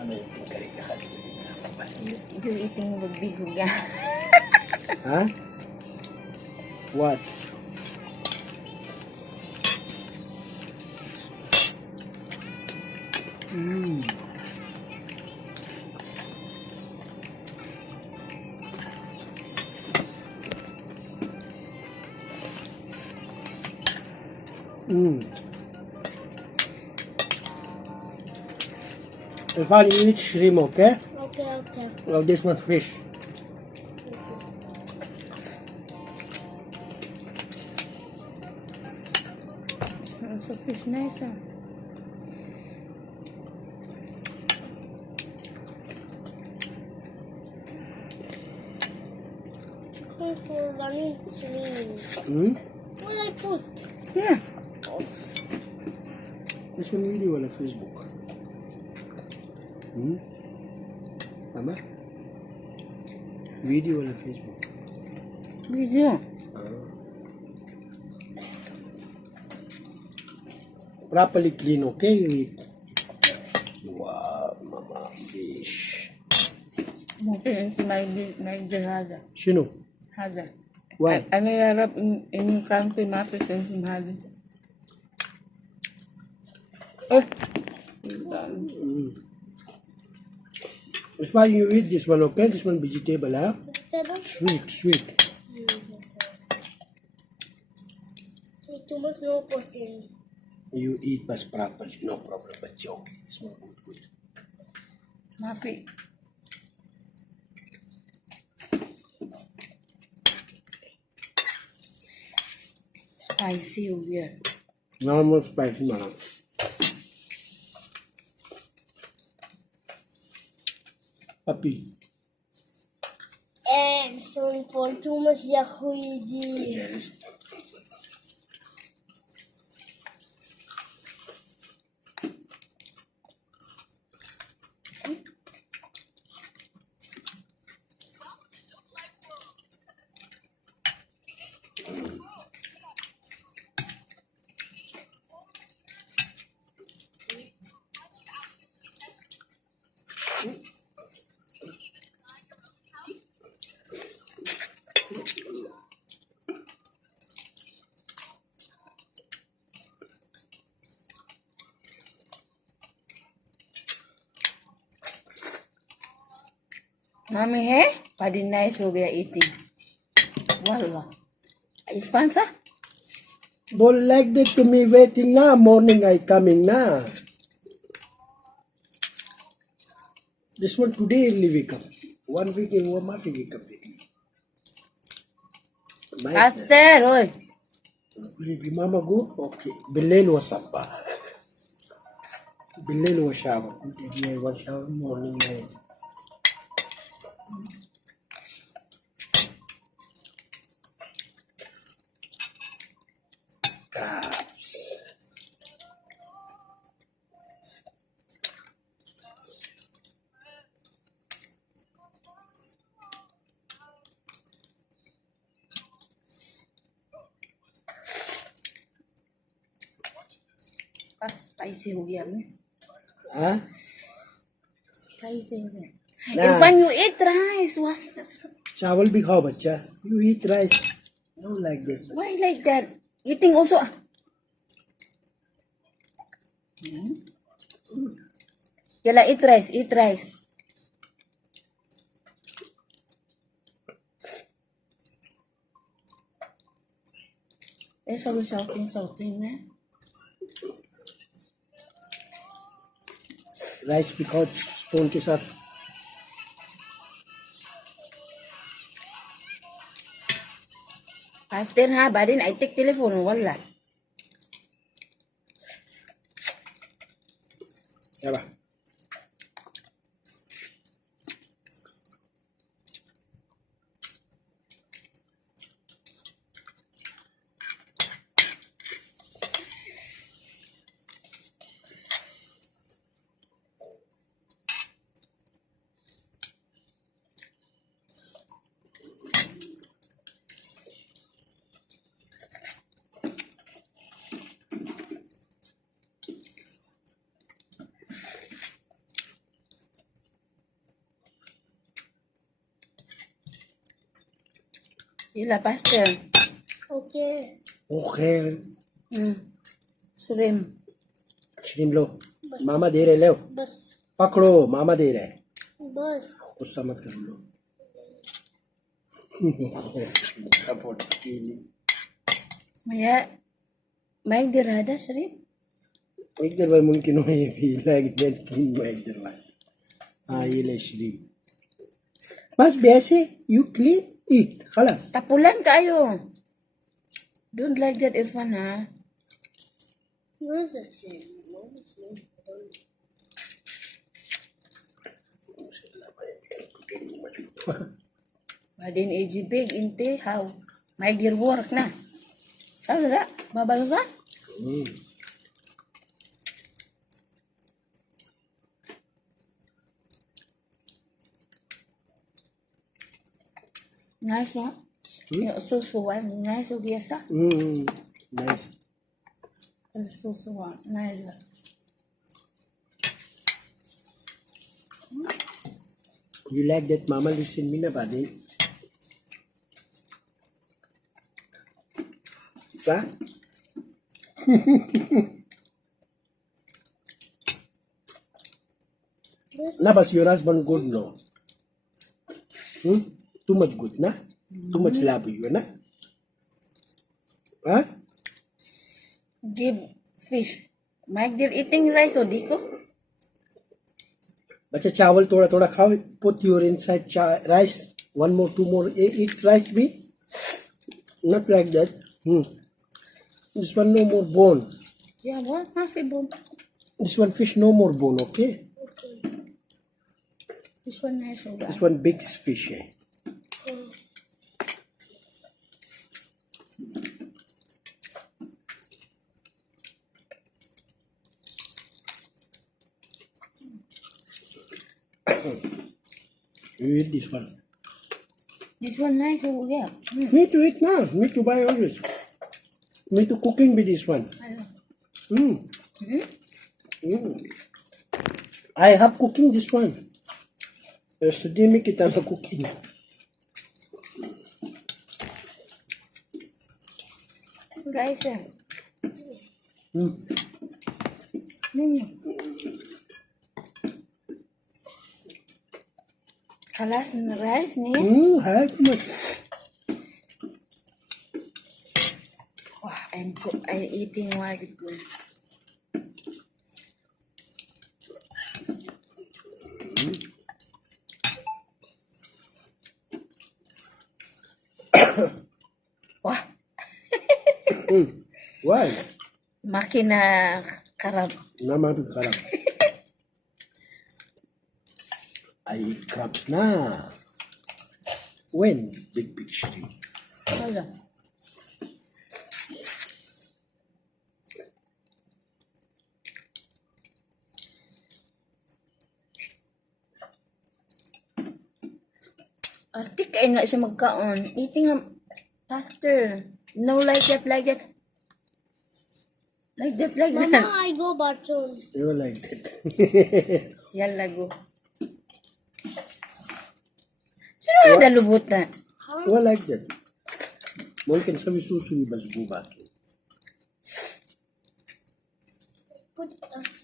Ano yung tingkari ka kanina? You eating magbigong ya. Huh? What? Mmm. Mmm. If I eat shrimp, okay? Okay. Well, this one fish. So fish nice ah. This one for running swimming. Hmm? What I put? Yeah. This one video on Facebook. Hmm? Tama? Video on Facebook. Video. Properly clean, okay? You eat. Wow, mama fish. Mungkin may hada. Shino? Hada. Why? Ano yarap in country mapis and some hada. It's why you eat this one, okay? This one vegetable, huh? Vegetable? Sweet. Too much no protein. You eat but properly, no problem, but you okay. This one good. Mapi. Spicy weird. Normal spicy man. Papi. And sorry for too much yahuidi. Yes. Mami है बड़ी nice हो गया eating. Wallah. Irfan sa? Boy like that to me waiting na. Morning I coming na. This one today early wake up. 1 week in 1 month wake up. Aster, oi. Mama go? Okay. Bilal was up. Bilal was shower. I was shower morning night. Crabs. Spicy हो गया मैं. Huh? Spicy हो गया. Nah. Irfan, you eat rice. What's that? Chawal bhi khao bachcha. You eat rice. No like that. Why like that? Eating also. Yala, eat rice. Eat rice. Sabi shouting na. Rice भी खाओ spoon के साथ. Faster ha, badin I take telephone. Wala. Yaba. Ila pasta. Okay. Okay. Shrimp. श्रीम लो मामा दे रहे लो Bus. पकड़ो मामा दे रहे Bus. गुस्सा मत कर लो सपोर्ट की Maya, may dirada shrimp. एक दरबार मुमकिन हो ये भी लाइक दैट किंग एक दरबार हाँ ये ले श्रीम बस वैसे यू क्लीन इट खलास Tapulan kayo. Don't like that, Irfan, ha? Where is the chain? Badin AG big inte how? May gear work na. Sabi na, babalsa? Nice, ha? Yung susuwan, nice o giyasa? Nice Susuwan, nice. You like that mama listen me na badin sa This na bas your husband good no too much good na too much love you na huh Give fish. May gear eating rice o di ko? बच्चा चावल थोड़ा थोड़ा खाओ put your inside rice one more two more eat rice be not like that this one no more bone Yeah, what? Happy boom. this one fish no more bone okay This one nice o this one big fish you eat this one This one nice o yeah. me to eat now me to buy always me to cooking with this one I have cooking this one yesterday me kita na cooking Rice eh. Kalas na rice ni. have much Wah, I'm eating while it good. Wah, why makina karab. nama crab I eat crabs na when big shrimp Wala. Artik ay na siya magkaon. Eating faster. No like that, like that. Like that, like Mama, that. I go bathroom. you like that Yalla go. Sino nga dalubot na? you like that mungkin sabi susuli bas bubat Put us.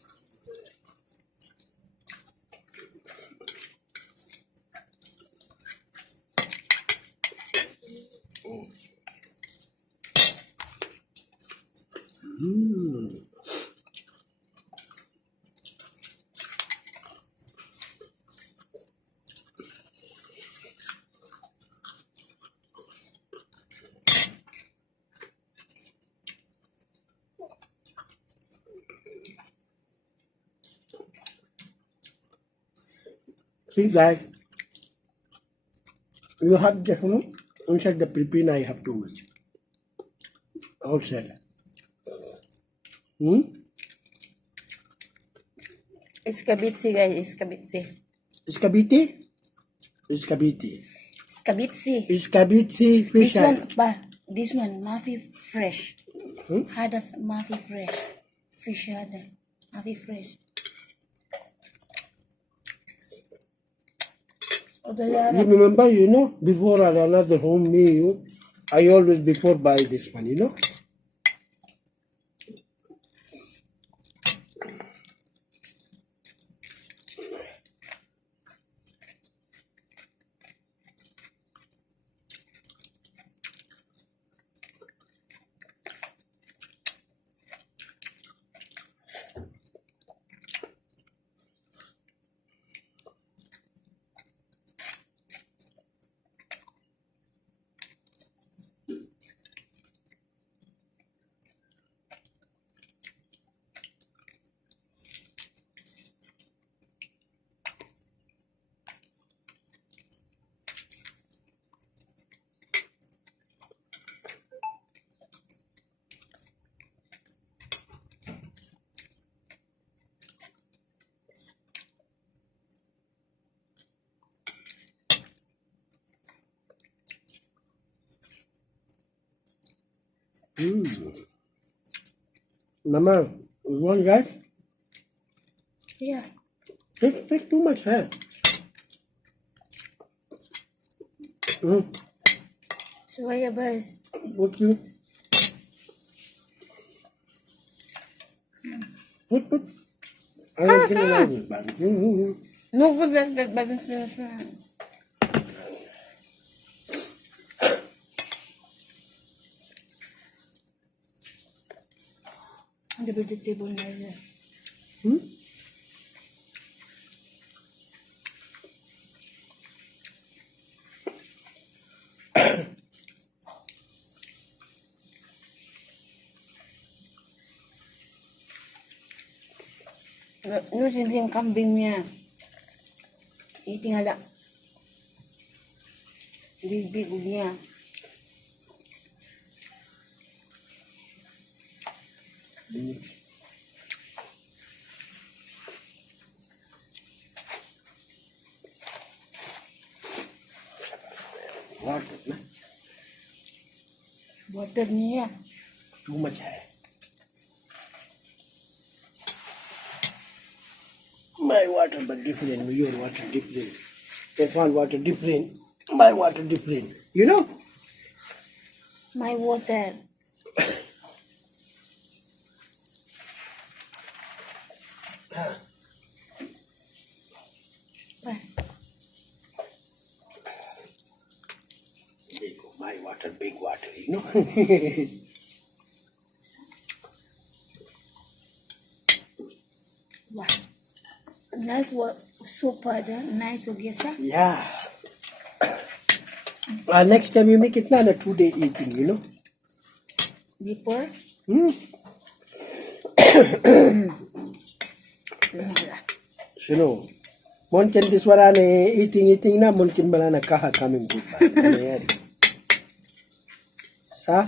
see guys you have the inside the Philippine I have too much outside Iskabitsi guys, iskabitsi. Iskabiti Iskabiti Iskabitsi. Iskabiti fish This one, ba? This one, mafi fresh. Hada mafi fresh. Fish hada. Mafi fresh. you remember you know before another home me you I always before buy this one, you know. Mama, you want guys? Yeah. Take too much hair. Suaya bas. Put you. Put. I don't think I will buy. No good that bagus na. The vegetable na yan. No, hindi yung kambing niya. Itingala. Bibig niya. Water, na? Water niya. Too much hair. My water but different, your water different. Tefal water different, my water different. You know? My water. Big, my water, big water, you know? Wow. Nice soup ada. Nice ogesa. Yeah. Next time you make it na 2-day eating, you know? Before. Sino? Mungkin this one eating na mungkin bala na kaha coming good pa. Sa?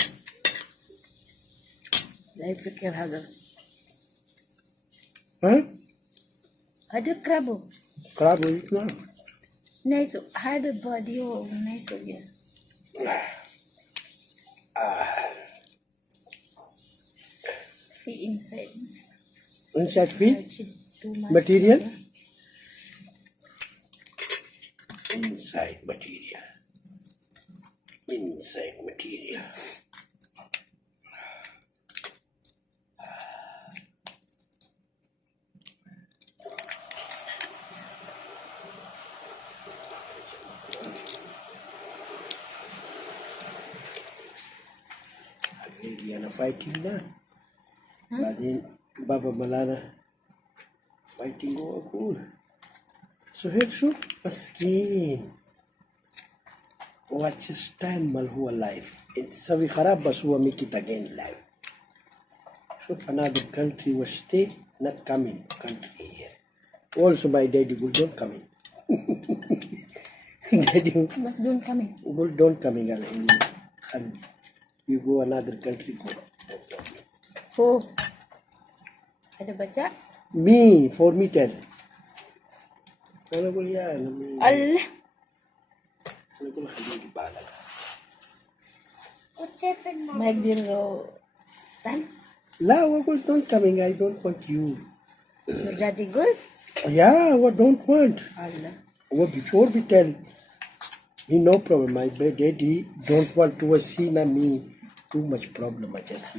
I fikir ada. Huh? Ada krabo. Crab eat na. Nice. Ada body oh nice ogesa. Feet inside. Inside feet? Too much. Material? Inside material. Inside material. Lady na fighting na. Badin Baba Malana fighting go ako. So here so maskin. Watch his time mal huwa life. It sabi kharab bas huwa make it again life. So another country was stay not coming country here. Also my daddy will don't coming. Daddy Mas doon kami. will don't coming and you go another country go. Oh. Ada baca? Me, for me tell. Ano ko yan? Allah. Ano ko nakalimutan balag. What's happened, Mom? Magdiro. Tan? La, what don't coming? I don't want you. Your daddy good? Yeah, what don't want? Allah. What before we tell. Me no problem. My daddy don't want to see na me too much problem. I just